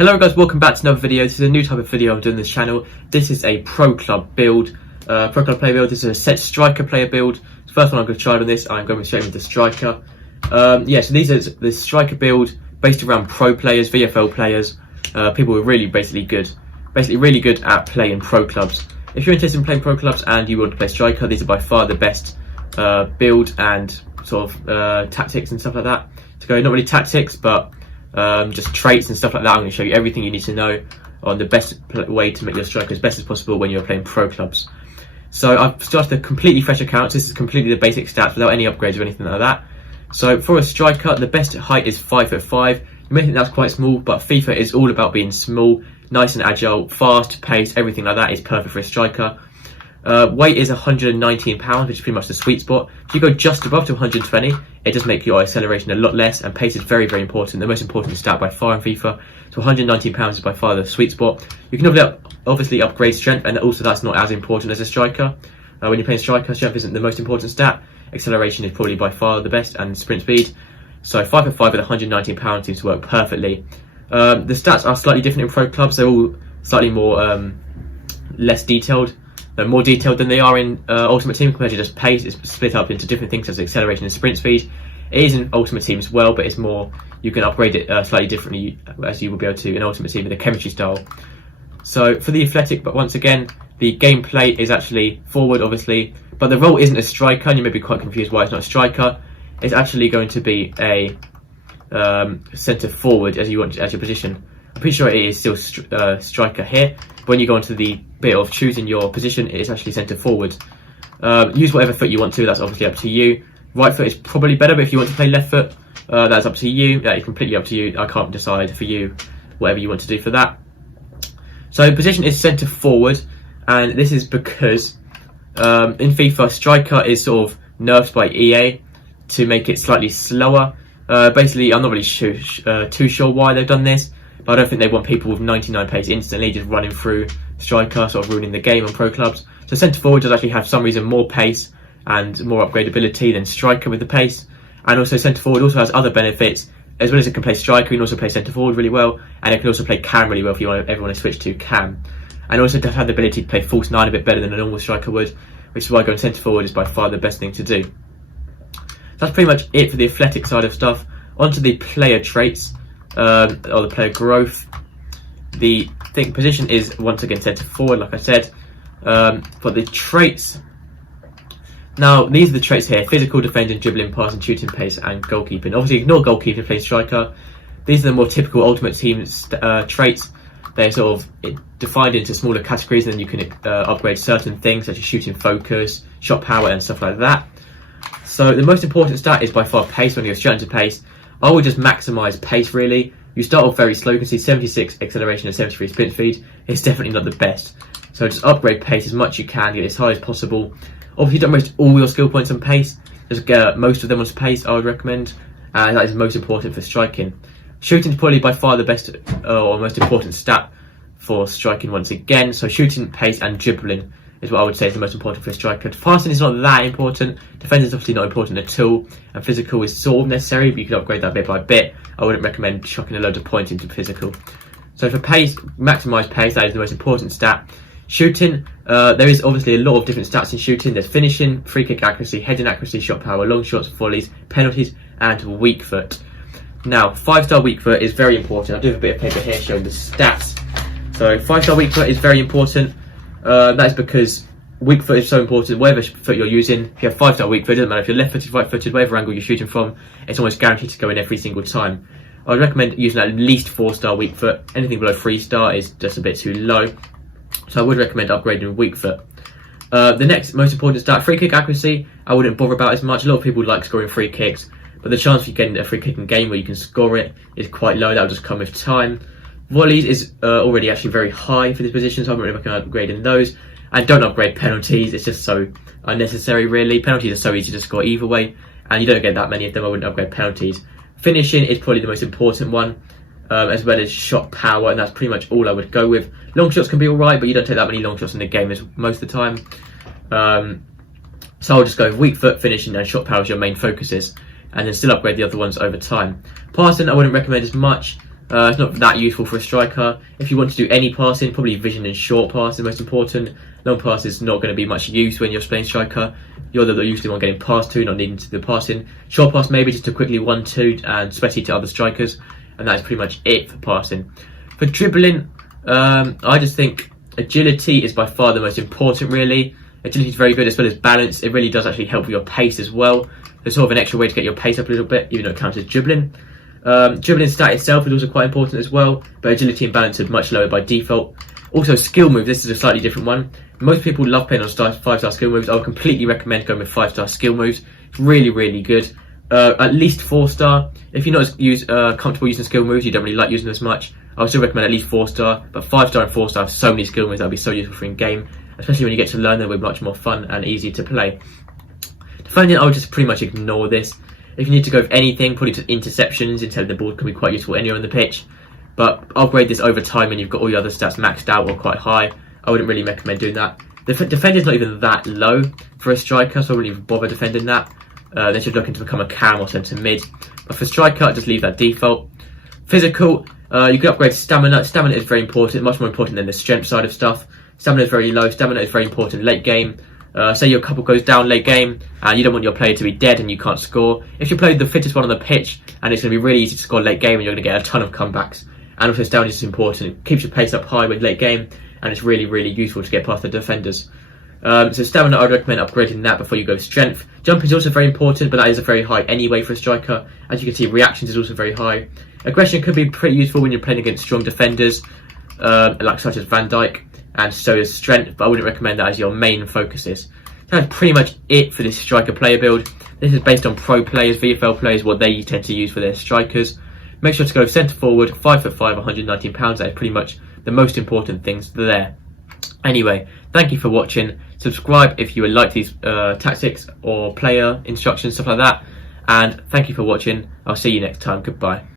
Hello guys, welcome back to another video. This is a new type of video I'm doing on this channel. This is a pro club build, pro club player build. This is a set striker player build. The first one I'm going to try on this, I'm going to show you the striker. So these are the striker build based around pro players, VFL players, people who are really really good at playing pro clubs. If you're interested in playing pro clubs and you want to play striker, these are by far the best build and sort of tactics and stuff like that to go. Not really tactics, but just traits and stuff like that. I'm going to show you everything you need to know on the best way to make your striker as best as possible when you're playing pro clubs. So I've started a completely fresh account. This is completely the basic stats without any upgrades or anything like that. So for a striker, the best height is 5'5". You may think that's quite small, but FIFA is all about being small, nice and agile, fast, pace, everything like that is perfect for a striker. Weight is 119 pounds, which is pretty much the sweet spot. If you go just above to 120, it does make your acceleration a lot less, and pace is very important, the most important stat by far in FIFA. So 119 pounds is by far the sweet spot. You can obviously upgrade strength, and also that's not as important as a striker. When you're playing striker, strength isn't the most important stat. Acceleration is probably by far the best, and sprint speed. So 5'5" with 119 pounds seems to work perfectly. The stats are slightly different in pro clubs. They're all slightly more less detailed. They're more detailed than they are in Ultimate Team compared to just pace. It's split up into different things as acceleration and sprint speed. It is in Ultimate Team as well, but it's more, you can upgrade it slightly differently as you will be able to in Ultimate Team with the chemistry style. So for the athletic, but once again, the gameplay is actually forward, obviously, but the role isn't a striker, and you may be quite confused why it's not a striker. It's actually going to be a centre forward as you want as your position. I'm pretty sure it is still striker here. But when you go into the bit of choosing your position, it is actually centre forward. Use whatever foot you want to, that's obviously up to you. Right foot is probably better, but if you want to play left foot, that's up to you. That is completely up to you. I can't decide for you whatever you want to do for that. So position is centre forward, and this is because in FIFA, striker is sort of nerfed by EA to make it slightly slower. Basically, I'm not really too sure why they've done this, but I don't think they want people with 99 pace instantly just running through striker, sort of ruining the game on pro clubs. So centre forward does actually have, for some reason, more pace and more upgradability than striker with the pace. And also centre forward also has other benefits. As well as it can play striker, you can also play centre forward really well, and it can also play cam really well if you ever want to switch to cam. And also to have the ability to play false 9 a bit better than a normal striker would, which is why going centre forward is by far the best thing to do. That's pretty much it for the athletic side of stuff. Onto the player traits, or the player growth. The position is once again centre forward, like I said. But the traits, now these are the traits here: physical, defending, dribbling, passing, shooting, pace, and goalkeeping. Obviously ignore goalkeeping, play striker. These are the more typical Ultimate Team traits. They're sort of defined into smaller categories, and then you can upgrade certain things such as shooting focus, shot power, and stuff like that. So the most important stat is by far pace. When you go straight into pace, I would just maximise pace really. You start off very slow. You can see 76 acceleration and 73 sprint speed. It's definitely not the best. So just upgrade pace as much as you can, get as high as possible. Obviously don't waste all your skill points on pace. Just get most of them on pace, I would recommend. That is most important for striking. Shooting is probably by far the best or most important stat for striking once again. So shooting, pace, and dribbling is what I would say is the most important for a striker. Passing is not that important. Defending is obviously not important at all. And physical is sort of necessary, but you can upgrade that bit by bit. I wouldn't recommend chucking a load of points into physical. So for pace, maximise pace, that is the most important stat. Shooting, there is obviously a lot of different stats in shooting. There's finishing, free kick accuracy, heading accuracy, shot power, long shots, volleys, penalties, and weak foot. Now, 5-star weak foot is very important. I do have a bit of paper here showing the stats. So 5-star weak foot is very important. That is because weak foot is so important. Whatever foot you're using, if you have 5-star weak foot, it doesn't matter if you're left footed, right footed, whatever angle you're shooting from, it's almost guaranteed to go in every single time. I would recommend using at least 4-star weak foot. Anything below 3-star is just a bit too low. So I would recommend upgrading weak foot. The next most important stat, free kick accuracy, I wouldn't bother about as much. A lot of people like scoring free kicks, but the chance of you getting a free kick in game where you can score it is quite low. That will just come with time. Volleys is already actually very high for this position, so I wouldn't recommend upgrading those. And don't upgrade penalties, it's just so unnecessary really. Penalties are so easy to score either way, and you don't get that many of them. I wouldn't upgrade penalties. Finishing is probably the most important one, as well as shot power, and that's pretty much all I would go with. Long shots can be alright, but you don't take that many long shots in the game most of the time. So I'll just go with weak foot, finishing, and shot power as your main focuses, and then still upgrade the other ones over time. Passing I wouldn't recommend as much. It's not that useful for a striker. If you want to do any passing, probably vision and short pass is the most important. Long pass is not going to be much use when you're playing striker. You're the usually one getting passed to, not needing to do the passing. Short pass maybe just to quickly 1-2 and sweaty to other strikers, and that's pretty much it for passing. For dribbling, I just think agility is by far the most important really. Agility is very good as well as balance. It really does actually help with your pace as well. There's sort of an extra way to get your pace up a little bit, even though it counts as dribbling. Dribbling stat itself is also quite important as well, but agility and balance are much lower by default. Also skill moves, this is a slightly different one. Most people love playing on 5-star skill moves. I would completely recommend going with 5-star skill moves. It's really, really good. At least 4-star. If you're not as comfortable using skill moves, you don't really like using them as much, I would still recommend at least 4-star, but 5-star and 4-star have so many skill moves that would be so useful for in-game, especially when you get to learn them. With much more fun and easy to play. Defending, I would just pretty much ignore this. If you need to go with anything, probably to interceptions, instead of the ball can be quite useful anywhere on the pitch. But upgrade this over time and you've got all your other stats maxed out or quite high. I wouldn't really recommend doing that. The defender's not even that low for a striker, so I wouldn't even bother defending that. They should look to become a cam or centre mid. But for striker, just leave that default. Physical, you can upgrade stamina. Stamina is very important, much more important than the strength side of stuff. Stamina is very low. Stamina is very important late game. Say your couple goes down late game and you don't want your player to be dead and you can't score. If you play the fittest one on the pitch and it's going to be really easy to score late game and you're going to get a ton of comebacks. And also stamina is important. It keeps your pace up high with late game and it's really, really useful to get past the defenders. So stamina, I would recommend upgrading that before you go strength. Jump is also very important, but that is a very high anyway for a striker. As you can see, reactions is also very high. Aggression could be pretty useful when you're playing against strong defenders, such as Van Dijk, and so is strength, but I wouldn't recommend that as your main focuses. That's pretty much it for this striker player build. This is based on pro players, VFL players, what they tend to use for their strikers. Make sure to go centre forward, 5'5", £119. That is pretty much the most important things there. Anyway, thank you for watching. Subscribe if you would like these tactics or player instructions, stuff like that. And thank you for watching. I'll see you next time. Goodbye.